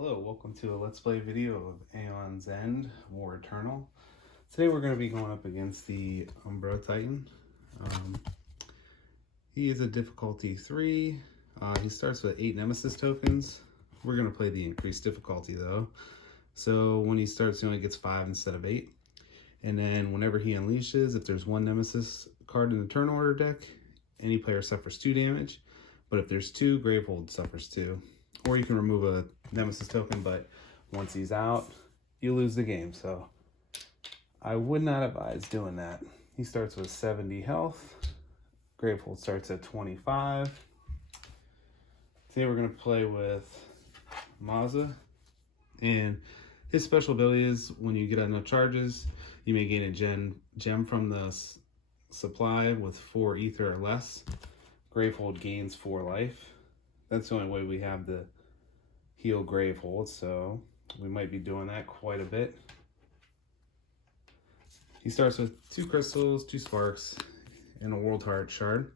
Hello, welcome to a Let's Play video of Aeon's End, War Eternal. Today we're going to be going up against the Umbra Titan. He is a difficulty 3. He starts with 8 Nemesis tokens. We're going to play the increased difficulty though. So when he starts, he only gets 5 instead of 8. And then whenever he unleashes, if there's 1 Nemesis card in the turn order deck, any player suffers 2 damage. But if there's 2, Gravehold suffers 2. Or you can remove a Nemesis token, but once he's out, you lose the game. So I would not advise doing that. He starts with 70 health. Gravehold starts at 25. Today we're going to play with Maza. And his special ability is when you get enough charges, you may gain a gem from the supply with 4 ether or less. Gravehold gains 4 life. That's the only way we have the heal Gravehold, so we might be doing that quite a bit. He starts with 2 crystals, 2 sparks, and a World Heart shard.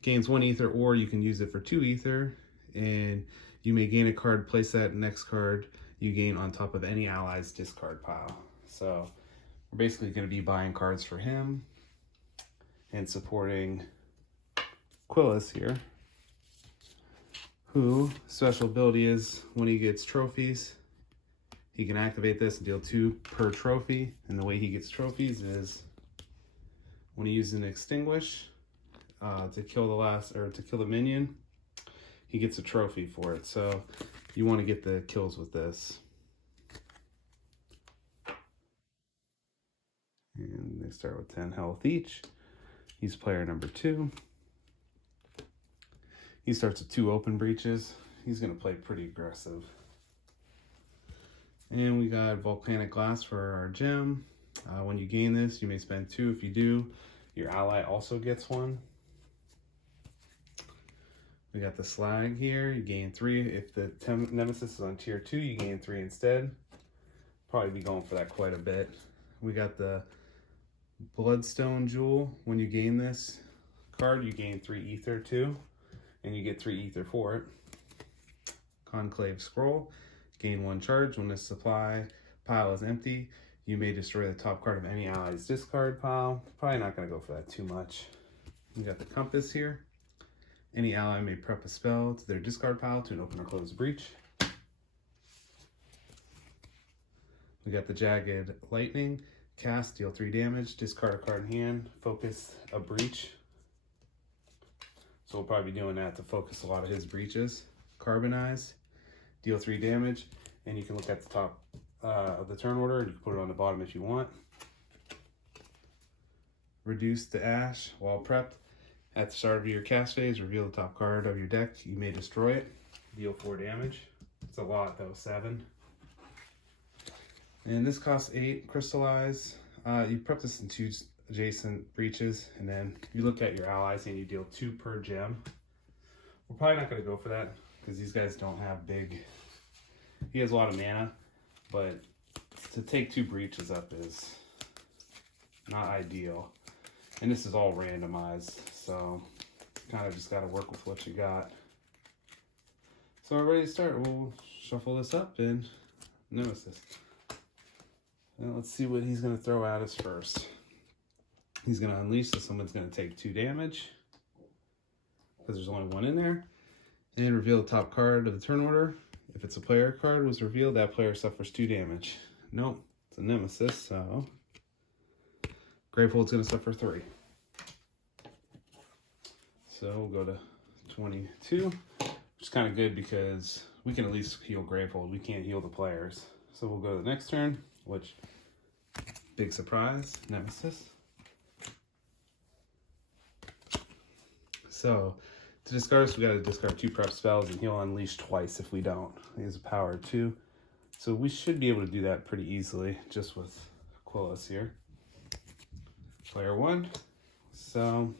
Gains 1 ether, or you can use it for 2 ether, and you may gain a card, place that next card you gain on top of any ally's discard pile. So we're basically going to be buying cards for him and supporting Quillis here, who special ability is when he gets trophies, he can activate this and deal 2 per trophy. And the way he gets trophies is when he uses an extinguish to kill the minion, he gets a trophy for it. So you want to get the kills with this. And they start with 10 health each. He's player number 2. He starts with 2 open breaches. He's going to play pretty aggressive. And we got Volcanic Glass for our gem. When you gain this, you may spend 2. If you do, your ally also gets 1. We got the Slag here. You gain 3. If the Nemesis is on tier 2, you gain 3 instead. Probably be going for that quite a bit. We got the Bloodstone Jewel. When you gain this card, you gain 3 ether too. And you get 3 ether for it. Conclave Scroll. Gain 1 charge. When the supply pile is empty, you may destroy the top card of any ally's discard pile. Probably not going to go for that too much. You got the Compass here. Any ally may prep a spell to their discard pile to an open or closed breach. We got the Jagged Lightning. Cast, deal 3 damage. Discard a card in hand. Focus a breach. So we'll probably be doing that to focus a lot of his breaches. Carbonize, deal 3 damage, and you can look at the top of the turn order, and you can put it on the bottom if you want. Reduce the ash while prepped. At the start of your cast phase, reveal the top card of your deck. You may destroy it. Deal 4 damage. It's a lot though, 7. And this costs 8. Crystallize. You prep this in 2 adjacent breaches, and then you look at your allies and you deal 2 per gem. We're probably not going to go for that because these guys don't have big. He has a lot of mana, but to take 2 breaches up is not ideal. And this is all randomized, so kind of just got to work with what you got. So we're ready to start. We'll shuffle this up and Nemesis. And let's see what he's going to throw at us first. He's going to unleash, so someone's going to take 2 damage because there's only 1 in there. And reveal the top card of the turn order. If it's a player card was revealed, that player suffers 2 damage. Nope, it's a Nemesis, so Gravehold's going to suffer 3. So we'll go to 22, which is kind of good because we can at least heal Gravehold. We can't heal the players. So we'll go to the next turn, which, big surprise, Nemesis. So to discard this, we got to discard 2 prep spells, and he'll unleash twice if we don't. He has a power of 2. So we should be able to do that pretty easily just with Quillis here. Player 1. So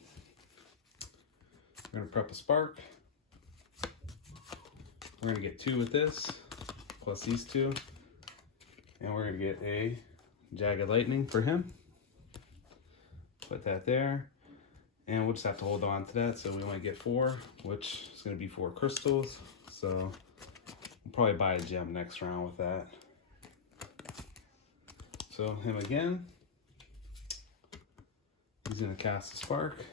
we're going to prep a spark. We're going to get 2 with this, plus these 2. And we're going to get a Jagged Lightning for him. Put that there. And we'll just have to hold on to that. So we only get 4, which is going to be 4 crystals. So We'll probably buy a gem next round with that. So him again. He's gonna cast a spark.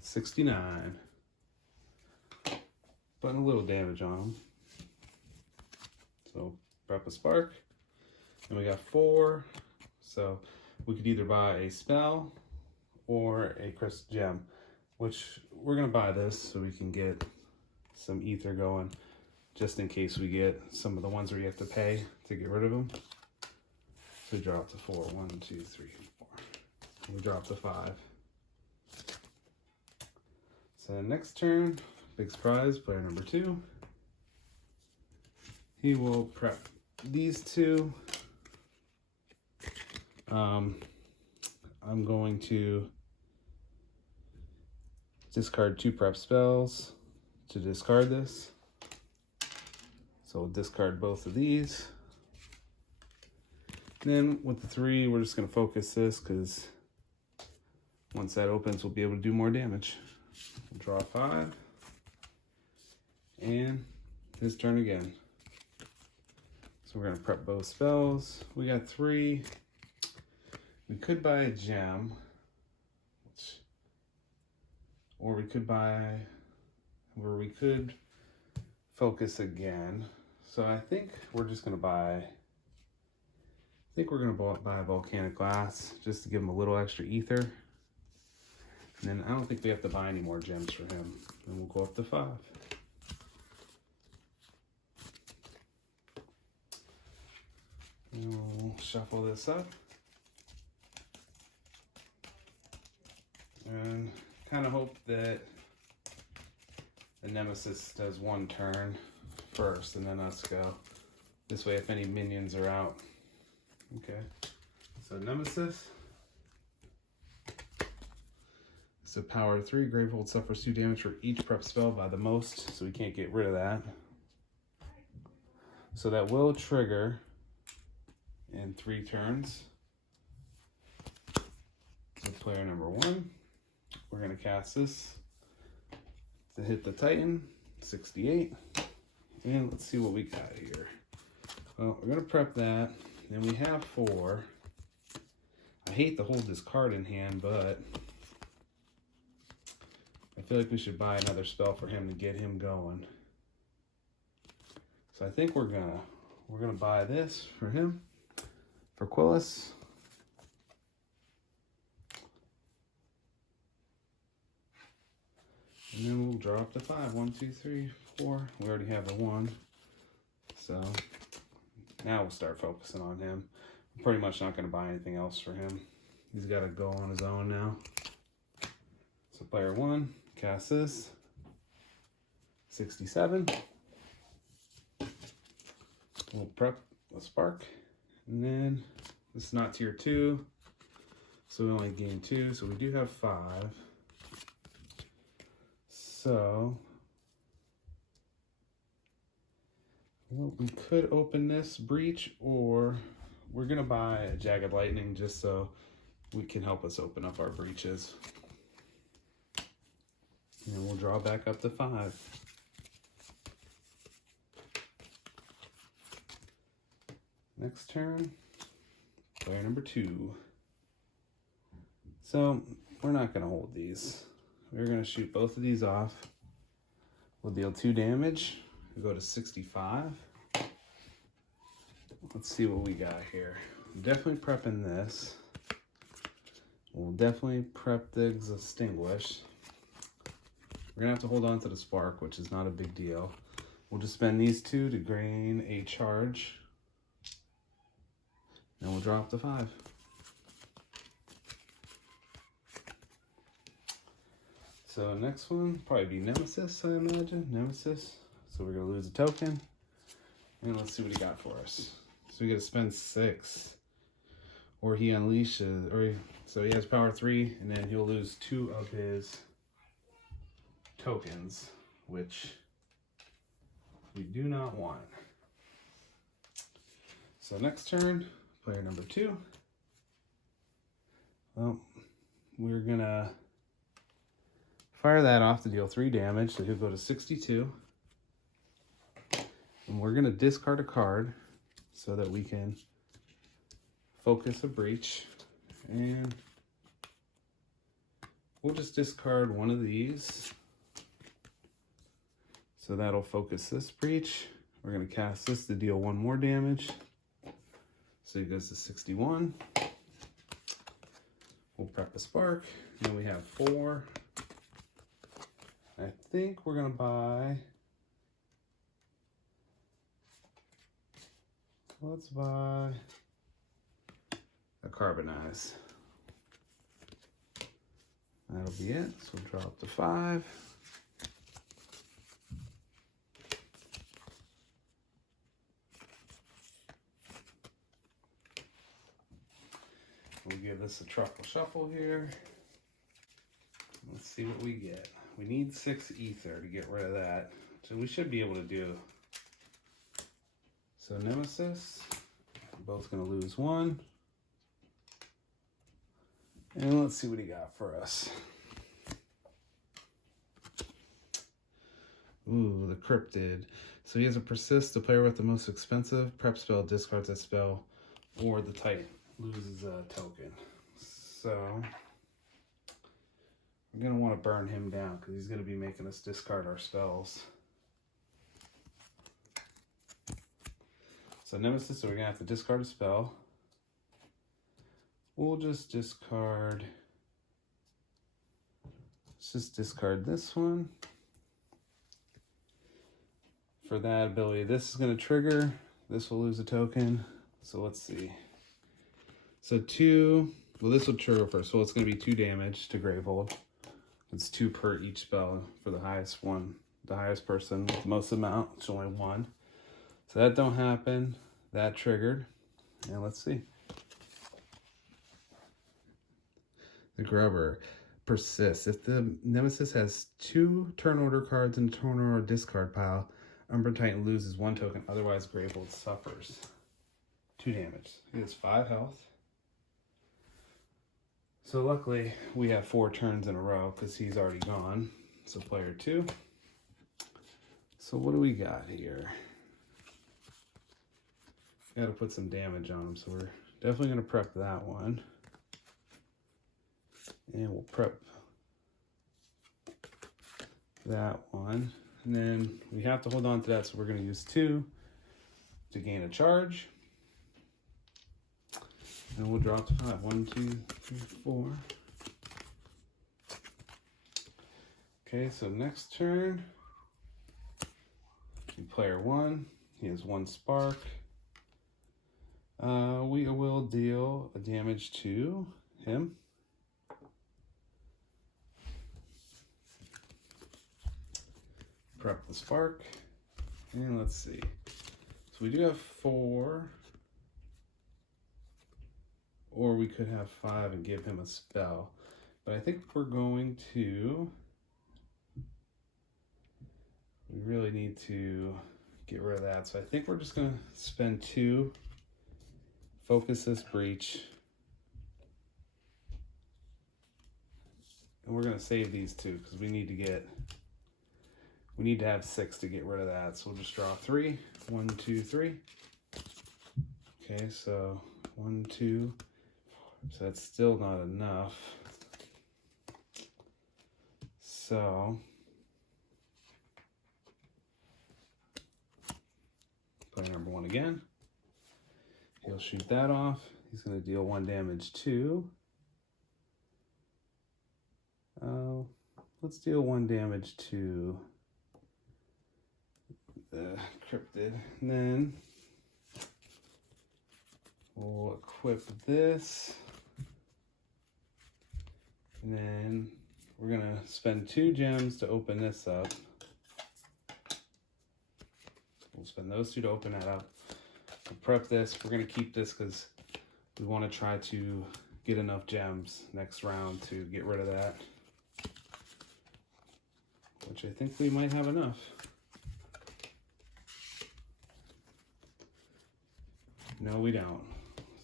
69. Putting a little damage on him. So prep a spark. And we got 4. So we could either buy a spell or a crystal gem, which we're gonna buy this so we can get some ether going, just in case we get some of the ones where you have to pay to get rid of them. So we drop to 4. 1, 2, 3, 4. We drop to 5. So next turn, big surprise, player number 2. He will prep these 2. I'm going to discard 2 prep spells to discard this. So we'll discard both of these. Then with the 3, we're just going to focus this because once that opens, we'll be able to do more damage. We'll draw 5. And his turn again. So we're going to prep both spells. We got 3. We could buy a gem, or we could focus again. So I think we're just going to buy, buy volcanic glass just to give him a little extra ether. And then I don't think we have to buy any more gems for him. And we'll go up to 5. And we'll shuffle this up. And kind of hope that the Nemesis does 1 turn first and then us go. This way if any minions are out. Okay, so Nemesis. It's a power 3. Gravehold suffers 2 damage for each prep spell by the most, so we can't get rid of that. So that will trigger in 3 turns. So player number 1. We're going to cast this to hit the Titan, 68. And let's see what we got here. Well, we're going to prep that. Then we have 4. I hate to hold this card in hand, but I feel like we should buy another spell for him to get him going. So I think we're gonna buy this for him, for Quillis. And then we'll draw up to 5. 1, 2, 3, 4. We already have a 1. So now we'll start focusing on him. I'm pretty much not going to buy anything else for him. He's got to go on his own now. So player 1, cast this. 67. We'll prep a spark. And then this is not tier 2. So we only gain 2. So we do have 5. So, well, we could open this breach, or we're going to buy a Jagged Lightning just so we can help us open up our breaches. And we'll draw back up to 5. Next turn, player number 2. So, we're not going to hold these. We're going to shoot both of these off. We'll deal 2 damage. We'll go to 65. Let's see what we got here. I'm definitely prepping this. We'll definitely prep the Extinguish. We're going to have to hold on to the Spark, which is not a big deal. We'll just spend these 2 to gain a charge. And we'll drop to 5. So next one, probably be Nemesis, I imagine. Nemesis. So we're going to lose a token. And let's see what he got for us. So we got to spend 6. Or he unleashes, so he has power 3, and then he'll lose 2 of his tokens, which we do not want. So next turn, player number 2. Well, we're going to fire that off to deal 3 damage, so he'll go to 62. And we're going to discard a card so that we can focus a breach. And we'll just discard one of these. So that'll focus this breach. We're going to cast this to deal 1 more damage. So it goes to 61. We'll prep a spark. Then we have 4. I think we're going to buy... Let's buy a Carbonize. That'll be it. So we'll drop to 5. We'll give this a truffle shuffle here. Let's see what we get. We need 6 ether to get rid of that. So we should be able to do. So Nemesis, we're both gonna lose 1. And let's see what he got for us. Ooh, the Cryptid. So he has a persist. The player with the most expensive prep spell discards that spell, or the Titan loses a token. So we're gonna want to burn him down because he's gonna be making us discard our spells. So Nemesis, so we're gonna have to discard a spell. We'll just discard. Let's just discard this one. For that ability, this is gonna trigger. This will lose a token. So let's see. So 2, well this will trigger first. So it's gonna be 2 damage to Gravehold. It's 2 per each spell for the highest one. The highest person with the most amount, it's only 1. So that don't happen. That triggered. And let's see. The Grubber persists. If the Nemesis has 2 turn order cards in the turn order discard pile, Umbra Titan loses 1 token, otherwise Gravehold suffers 2 damage. He has 5 health. So luckily we have 4 turns in a row because he's already gone. So player 2. So what do we got here? Got to put some damage on him, so we're definitely going to prep that one. And we'll prep that one. And then we have to hold on to that, so we're going to use 2 to gain a charge. And we'll drop to 5. 1, 2, 3, 4. Okay, so next turn, player 1, he has 1 spark. We will deal a damage to him. Prep the spark. And let's see. So we do have 4. Or we could have 5 and give him a spell. But I think we're going to... We really need to get rid of that. So I think we're just going to spend 2. Focus this breach. And we're going to save these 2 because we need to have 6 to get rid of that. So we'll just draw 3. 1, 2, 3. Okay, so 1, 2. So that's still not enough. So player number 1 again. He'll shoot that off. He's going to deal 1 damage to. Let's deal 1 damage to the Cryptid. And then we'll equip this. And then we're going to spend 2 gems to open this up. We'll spend those 2 to open that up. We'll prep this. We're going to keep this because we want to try to get enough gems next round to get rid of that. Which I think we might have enough. No, we don't.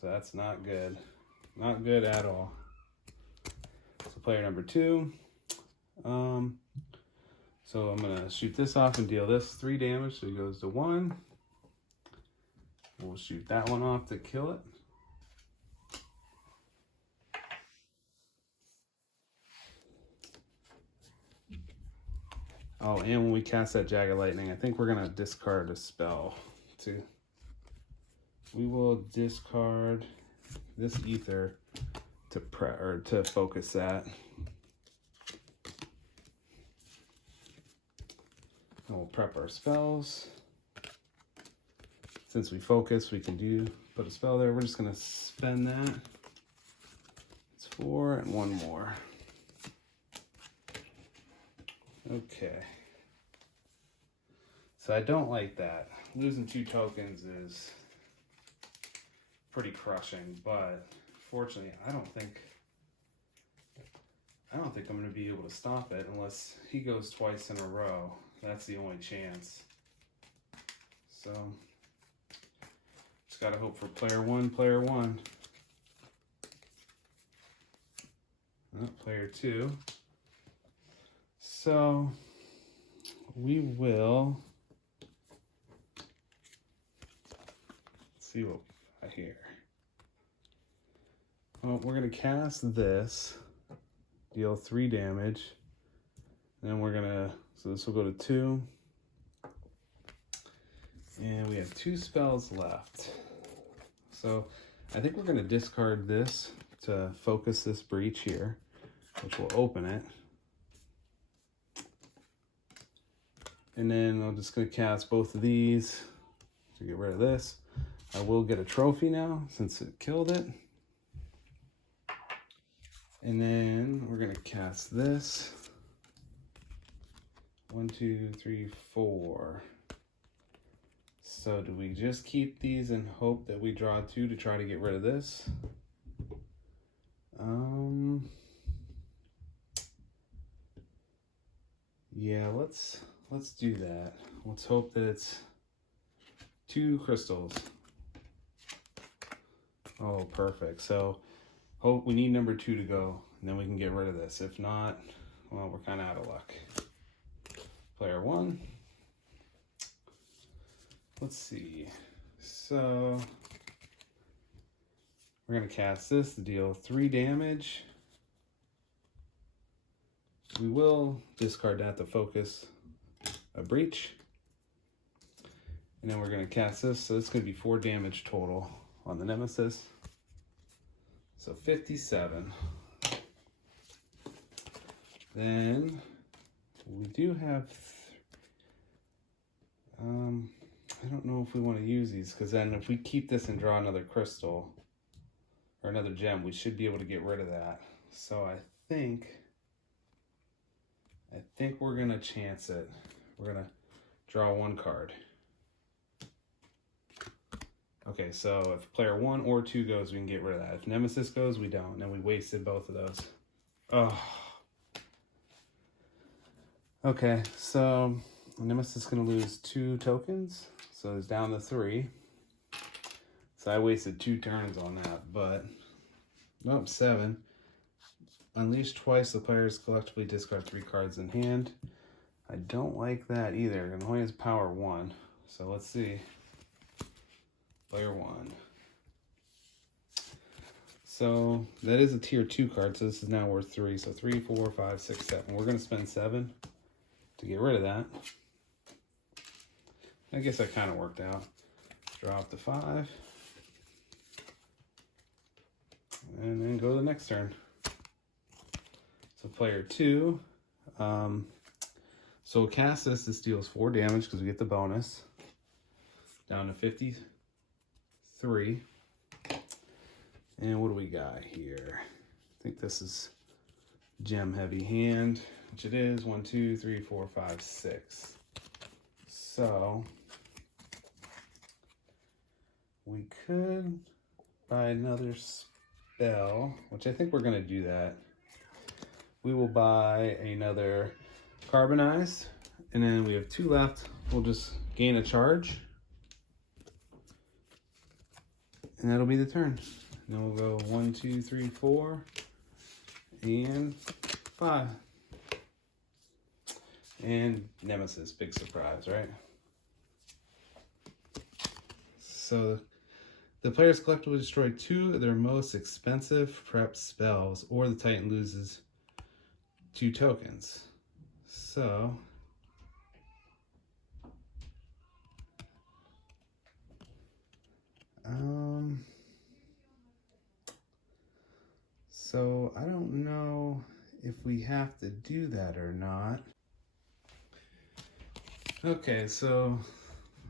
So that's not good. Not good at all. So player number 2. So I'm going to shoot this off and deal this 3 damage. So he goes to 1, We'll shoot that one off to kill it. Oh, and when we cast that Jagged Lightning, I think we're gonna discard a spell too. We will discard this Ether to focus that. And we'll prep our spells. Since we focus, we can put a spell there. We're just gonna spend that. It's 4 and 1 more. Okay. So I don't like that. Losing 2 tokens is pretty crushing, but fortunately, I don't think I'm going to be able to stop it unless he goes twice in a row. That's the only chance. So just gotta hope for player one. Oh, player 2. So we will see what we got here. Well, we're gonna cast this, deal 3 damage, and then we're gonna, so this will go to 2, and we have 2 spells left. So I think we're gonna discard this to focus this breach here, which will open it. And then I'm just gonna cast both of these to get rid of this. I will get a trophy now since it killed it. And then we're gonna cast this. 1, 2, 3, 4. So do we just keep these and hope that we draw 2 to try to get rid of this? Yeah, let's do that. Let's hope that it's 2 crystals. Oh, perfect. So hope we need number 2 to go, and then we can get rid of this. If not, well, we're kind of out of luck. Player 1. Let's see. So we're going to cast this to deal 3 damage. We will discard that to focus a breach. And then we're going to cast this. So it's going to be 4 damage total on the Nemesis. So 57. Then we do have, I don't know if we want to use these, because then if we keep this and draw another crystal or another gem, we should be able to get rid of that. So I think we're going to chance it. We're going to draw 1 card. Okay, so if player 1 or 2 goes, we can get rid of that. If Nemesis goes, we don't. And we wasted both of those. Oh. Okay, so Nemesis is going to lose 2 tokens. So it's down to 3. So I wasted 2 turns on that, but nope, 7. Unleash twice, the players collectively discard 3 cards in hand. I don't like that either. It only has power 1. So let's see. Player 1. So that is a tier 2 card, so this is now worth 3. So 3, 4, 5, 6, 7. We're going to spend 7 to get rid of that. I guess that kind of worked out. Drop the 5. And then go to the next turn. So player 2. So cast this. This deals 4 damage because we get the bonus. Down to 53. And what do we got here? I think this is gem heavy hand, which it is. 1, 2, 3, 4, 5, 6. So we could buy another spell, which I think we're going to do that. We will buy another carbonized, and then we have 2 left. We'll just gain a charge, and that'll be the turn. And then we'll go 1, 2, 3, 4, and 5. And Nemesis, big surprise, right? So The players collectively destroy 2 of their most expensive prep spells, or the Titan loses 2 tokens. So I don't know if we have to do that or not. Okay, so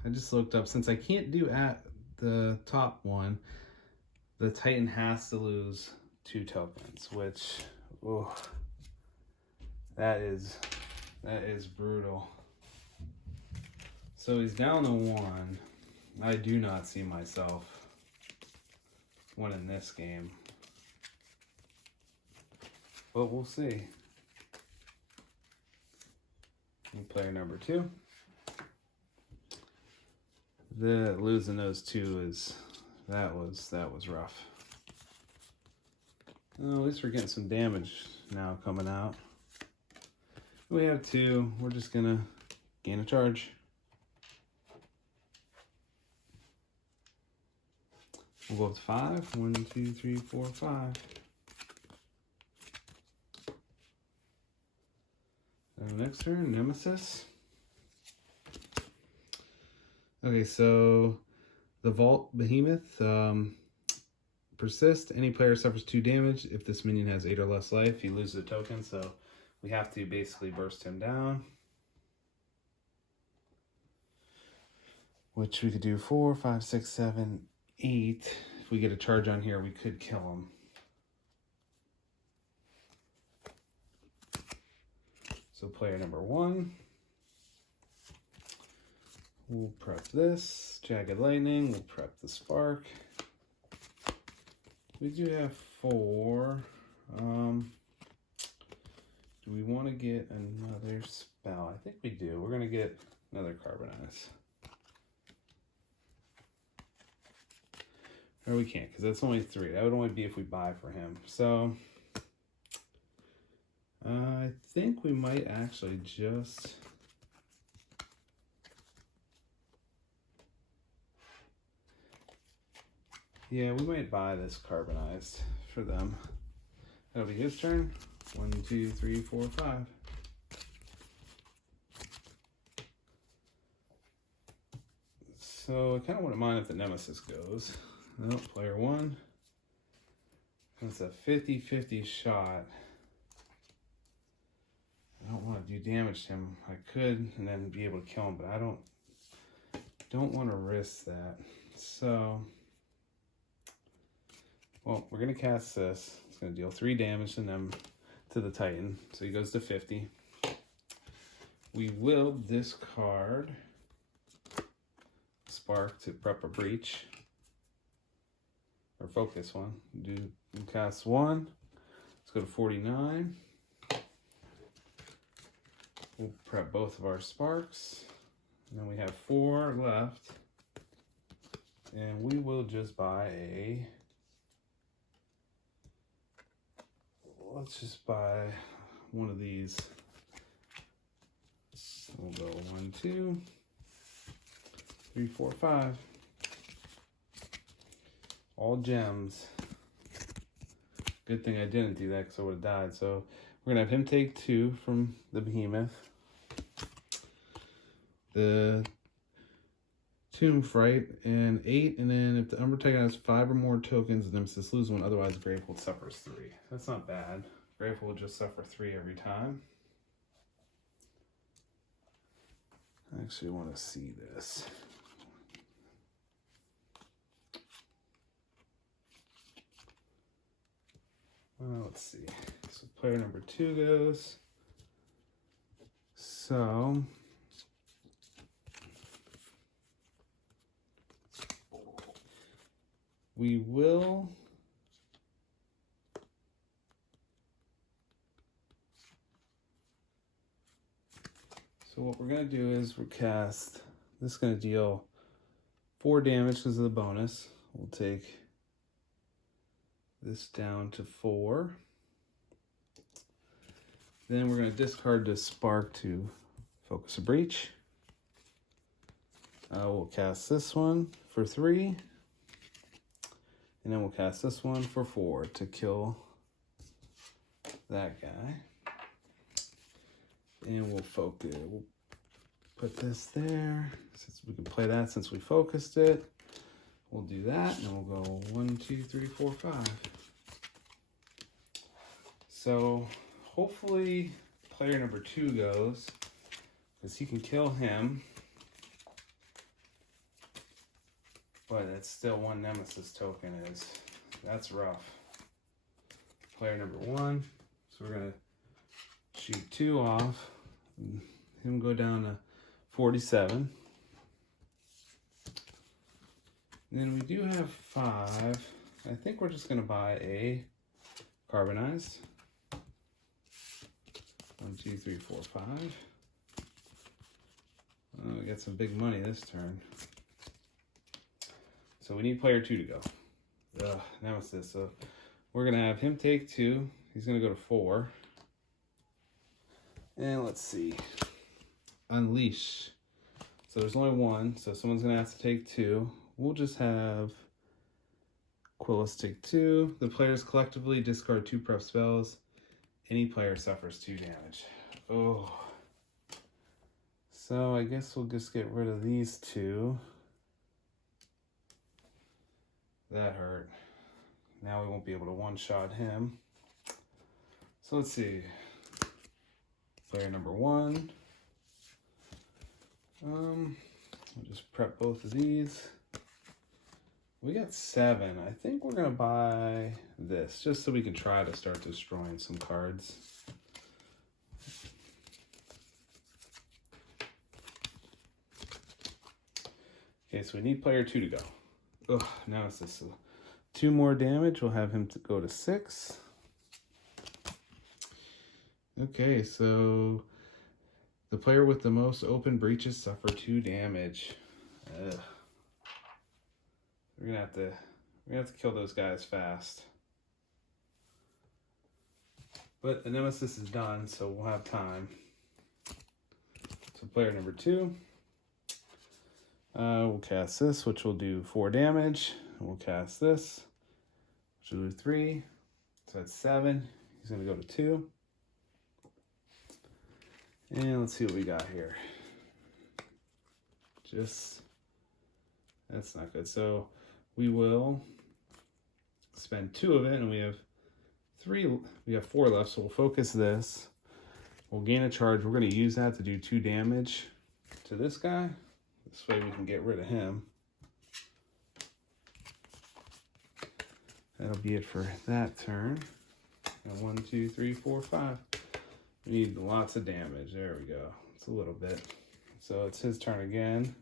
I just looked up, since I can't do at the top one, the Titan has to lose 2 tokens, which, oh, that is brutal. So he's down to 1. I do not see myself winning this game, but we'll see. And player number 2. The losing those 2 that was rough. Well, at least we're getting some damage now coming out. We have 2. We're just gonna gain a charge. We'll go up to 5. 1, 2, 3, 4, 5. And next turn, Nemesis. Okay, so the Vault Behemoth persist. Any player suffers 2 damage. If this minion has 8 or less life, he loses a token. So we have to basically burst him down, which we could do 4, 5, 6, 7, 8. If we get a charge on here, we could kill him. So player number 1. We'll prep this. Jagged Lightning. We'll prep the Spark. We do have 4. Do we want to get another spell? I think we do. We're going to get another Carbonize. Or we can't, because that's only 3. That would only be if we buy for him. So I think we might actually just... Yeah, we might buy this Carbonized for them. That'll be his turn. 1, 2, 3, 4, 5. So I kind of wouldn't mind if the Nemesis goes. Nope, player 1. That's a 50-50 shot. I don't want to do damage to him. I could and then be able to kill him, but I don't want to risk that. So, well, we're going to cast this. It's going to deal 3 damage to the Titan. So he goes to 50. We will discard Spark to prep a breach. Or focus 1. Cast 1. Let's go to 49. We'll prep both of our Sparks. And then we have 4 left. And we will just buy a... Let's just buy one of these. We'll go 1, 2, 3, 4, 5. All gems. Good thing I didn't do that because I would have died. So we're going to have him take 2 from the Behemoth. The Tomb Fright and 8. And then if the Umbra Titan has 5 or more tokens, the Nemesis loses 1. Otherwise, Grateful suffers 3. That's not bad. Grateful will just suffer 3 every time. I actually want to see this. Let's see. So player number 2 goes. So we will so what we're going to do is we'll cast, this is going to deal 4 damage because of the bonus. We'll take this down to 4. Then we're going to discard this Spark to focus a breach. We'll cast this one for 3. And then we'll cast this one for 4 to kill that guy. And we'll focus. We'll put this there. Since we can play that since we focused it. We'll do that, and we'll go 1, 2, 3, 4, 5. So hopefully player number 2 goes, because he can kill him. But it's still 1 Nemesis token. That's rough. Player number 1. So we're gonna shoot 2 off. Him go down to 47. And then we do have 5. I think we're just gonna buy a carbonized. 1, 2, 3, 4, 5. Oh, we got some big money this turn. So we need player 2 to go. Nemesis. So we're gonna have him take 2. He's gonna go to 4. And let's see. Unleash. So there's only 1, so someone's gonna have to take 2. We'll just have Quillis take 2. The players collectively discard 2 prep spells. Any player suffers 2 damage. Oh. So I guess we'll just get rid of these 2. That hurt. Now we won't be able to one-shot him. So let's see. Player number 1. We'll just prep both of these. We got 7. I think we're gonna buy this just so we can try to start destroying some cards. Okay, so we need player 2 to go. Ugh, now it's this 2 more damage. We'll have him to go to 6. Okay, so the player with the most open breaches suffer 2 damage. Ugh. We're gonna have to kill those guys fast. But the Nemesis is done, so we'll have time. So player number 2. We'll cast this, which will do 4 damage. We'll cast this, which will do 3. So that's 7. He's gonna go to 2. And let's see what we got here. That's not good. So we will spend 2 of it, and we have 4 left, so we'll focus this. We'll gain a charge. We're gonna use that to do 2 damage to this guy. This way we can get rid of him. That'll be it for that turn. And 1, 2, 3, 4, 5. We need lots of damage. There we go. It's a little bit. So it's his turn again.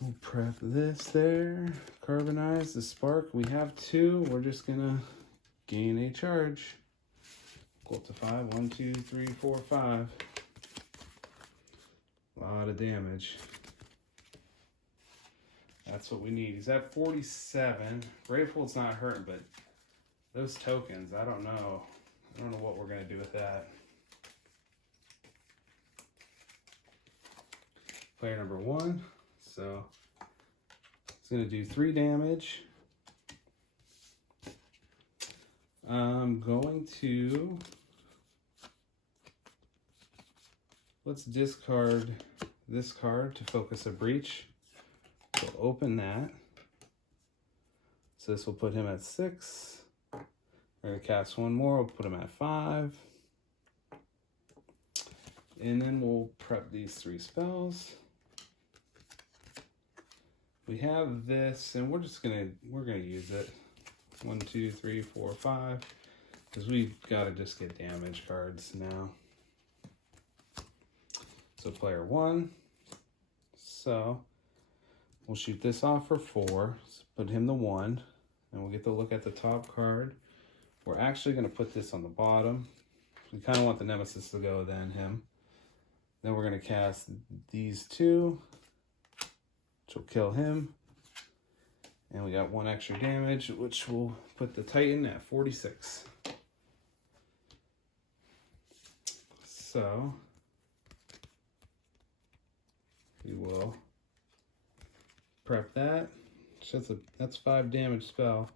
We'll prep this there. Carbonize the spark. We have 2. We're just gonna gain a charge. Equal to 5. 1, 2, 3, 4, 5. A lot of damage. That's what we need. He's at 47. Grateful's not hurting, but those tokens, I don't know. I don't know what we're gonna do with that. Player number 1. So it's gonna do 3 damage. I'm going to, let's discard this card to focus a breach. We'll open that. So this will put him at 6. We're gonna cast 1 more, we'll put him at 5. And then we'll prep these 3 spells. We have this, and we're gonna use it. 1, 2, 3, 4, 5. Because we've gotta just get damage cards now. So player 1. So we'll shoot this off for 4. So put him to 1. And we'll get to look at the top card. We're actually going to put this on the bottom. We kind of want the Nemesis to go, then him. Then we're going to cast these 2, which will kill him. And we got 1 extra damage, which will put the Titan at 46. So we will prep that. That's 5 damage spell.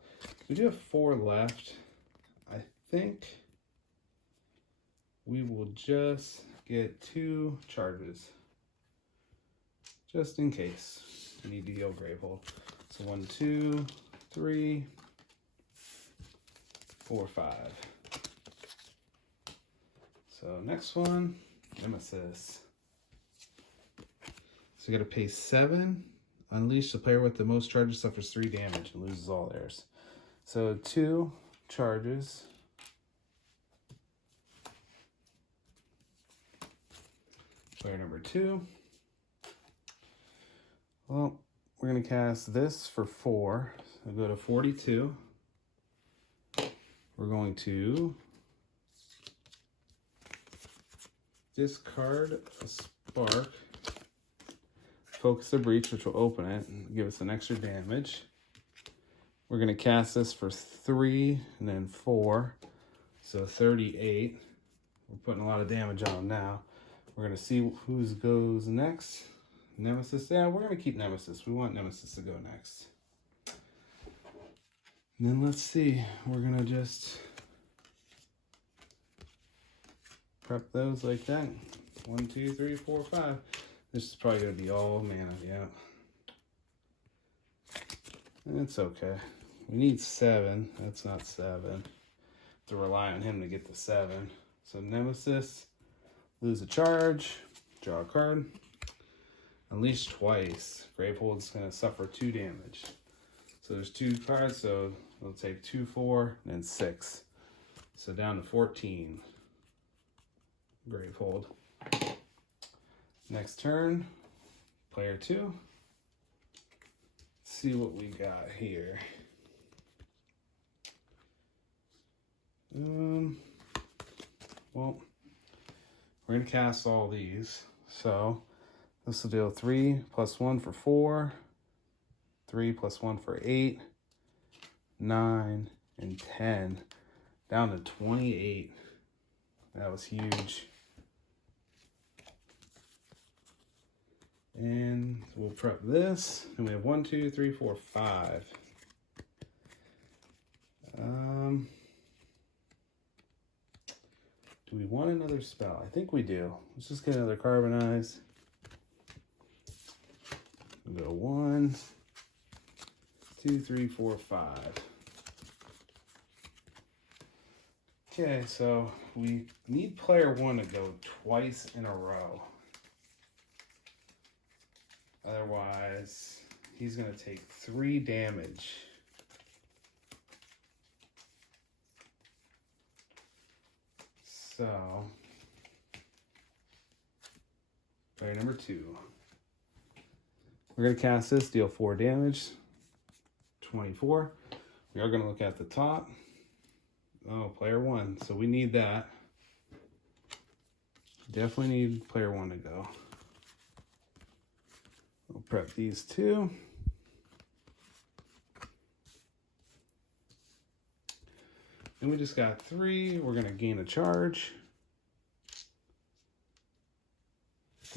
We do have 4 left. I think we will just get 2 charges. Just in case we need to heal Gravehold. So 1, 2, 3, 4, 5. So next one, Nemesis. So you gotta pay 7. Unleash the player with the most charges suffers 3 damage and loses all theirs. So 2 charges. Player number 2. Well, we're gonna cast this for 4. So go to 42. We're going to discard a spark. Focus the breach, which will open it and give us an extra damage. We're going to cast this for 3 and then 4. So 38. We're putting a lot of damage on him now. We're going to see whose goes next. Nemesis. Yeah, we're going to keep Nemesis. We want Nemesis to go next. And then let's see. We're going to just prep those like that. 1, 2, 3, 4, 5. This is probably going to be all mana, yeah. It's okay. We need 7. That's not 7. To rely on him to get the 7. So Nemesis, lose a charge, draw a card. Unleash twice. Gravehold's going to suffer 2 damage. So there's 2 cards, so we'll take 2, 4, and then 6. So down to 14. Gravehold. Next turn, player 2. Let's see what we got here. Well, we're gonna cast all these. So this will deal 3 plus 1 for 4, 3 plus 1 for 8, 9, and 10. Down to 28. That was huge. And we'll prep this, and we have 1, 2, 3, 4, 5. Do we want another spell? I think we do. Let's just get another Carbonize. We'll go 1, 2, 3, 4, 5. Okay, so we need player 1 to go twice in a row. Otherwise, he's going to take 3 damage. So, player number 2. We're going to cast this, deal 4 damage. 24. We are going to look at the top. Oh, player 1. So we need that. Definitely need player 1 to go. We'll prep these 2. Then we just got 3. We're going to gain a charge.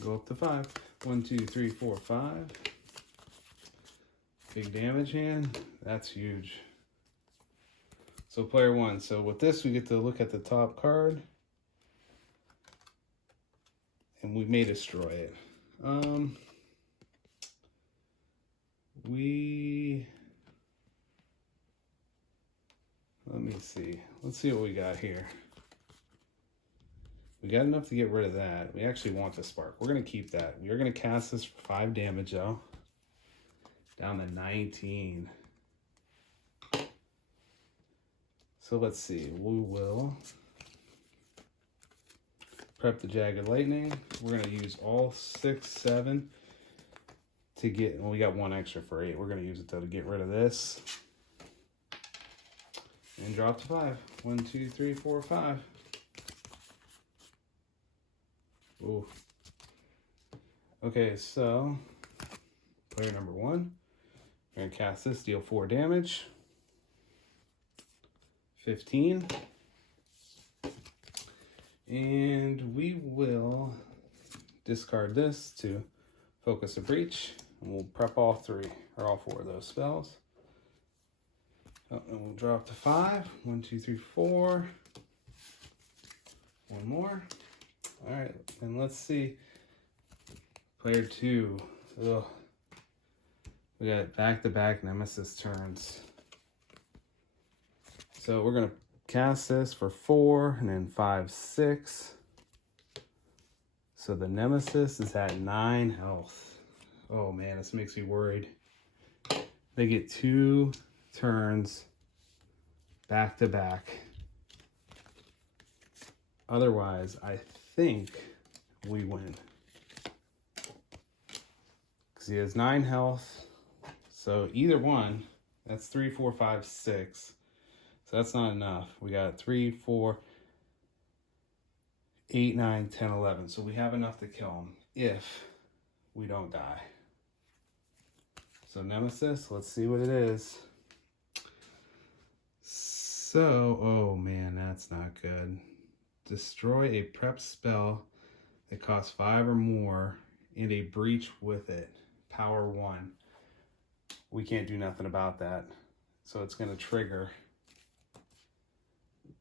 Go up to 5. 1, 2, 3, 4, 5. Big damage hand. That's huge. So player 1. So with this, we get to look at the top card. And we may destroy it. Let me see. Let's see what we got here. We got enough to get rid of that. We actually want the spark. We're going to keep that. We are going to cast this for 5 damage, though. Down to 19. So let's see. We will prep the Jagged Lightning. We're going to use all 6, 7 to get... Well, we got 1 extra for 8. We're going to use it, though, to get rid of this. And drop to 5. 1, 2, 3, 4, 5. Ooh. Okay, so player number 1. We're going to cast this, deal 4 damage. 15. And we will discard this to focus a breach. And we'll prep all 3 or all 4 of those spells. Oh, and we'll drop to 5. 1, 2, 3, 4. One more. All right, and let's see. Player 2. Ugh. We got back-to-back Nemesis turns. So we're gonna cast this for 4 and then 5, 6. So the Nemesis is at 9 health. Oh man, this makes me worried. They get 2 turns back to back. Otherwise, I think we win. Because he has 9 health. So either one, that's 3, 4, 5, 6. So that's not enough. We got 3, 4, 8, 9, 10, 11. So we have enough to kill him if we don't die. So Nemesis, let's see what it is. So, oh man, that's not good. Destroy a prep spell that costs 5 or more and a breach with it. Power 1. We can't do nothing about that. So it's going to trigger.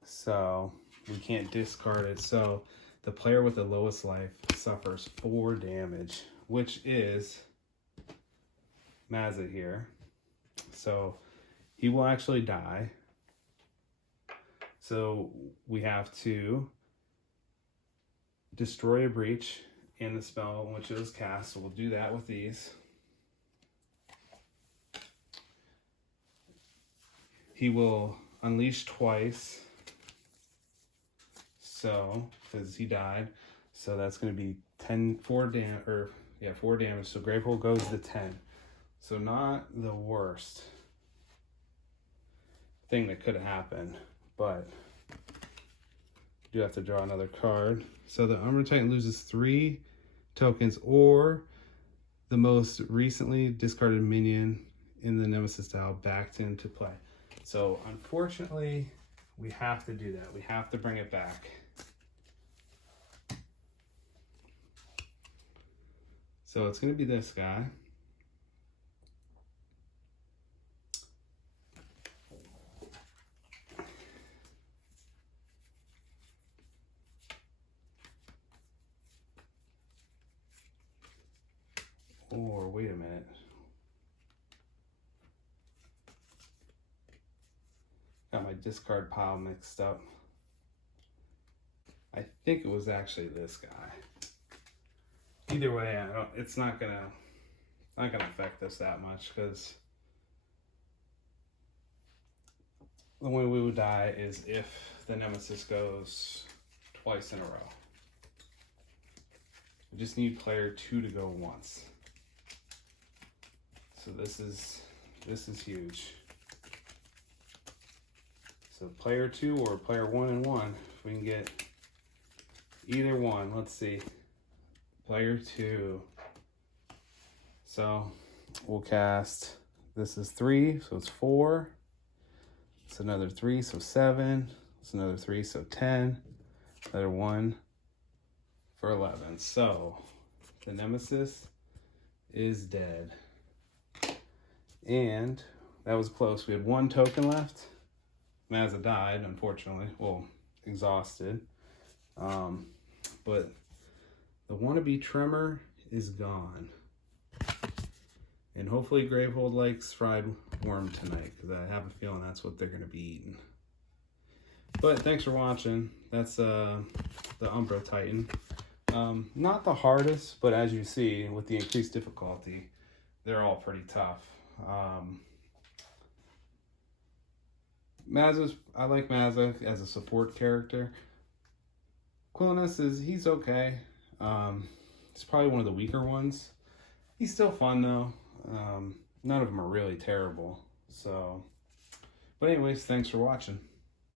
So we can't discard it. So the player with the lowest life suffers 4 damage, which is Mazza here. So he will actually die. So we have to destroy a breach in the spell in which it was cast. So we'll do that with these. He will unleash twice. So, because he died. So that's going to be 4 damage. So Gravehold goes to 10. So not the worst thing that could have happened. But you do have to draw another card. So the Umbra Titan loses 3 tokens or the most recently discarded minion in the Nemesis style backed into play. So unfortunately, we have to do that. We have to bring it back. So it's going to be this guy. Or wait a minute. Got my discard pile mixed up. I think it was actually this guy. Either way, it's not gonna affect us that much because the way we would die is if the Nemesis goes twice in a row. We just need player 2 to go once. So this is huge. So player 2 or player 1 and 1, if we can get either one. Let's see. Player 2. So we'll cast, this is 3, so it's 4. It's another 3, so 7. It's another 3, so 10. Another 1 for 11. So the Nemesis is dead. And that was close. We had 1 token left. Mazza died, unfortunately. Well, exhausted. But the wannabe Tremor is gone. And hopefully Gravehold likes fried worm tonight, because I have a feeling that's what they're going to be eating. But thanks for watching. That's the Umbra Titan. Not the hardest, but as you see, with the increased difficulty, they're all pretty tough. I like Mazza as a support character. Quillinus he's okay. It's probably one of the weaker ones. He's still fun though. None of them are really terrible. So, but anyways, thanks for watching.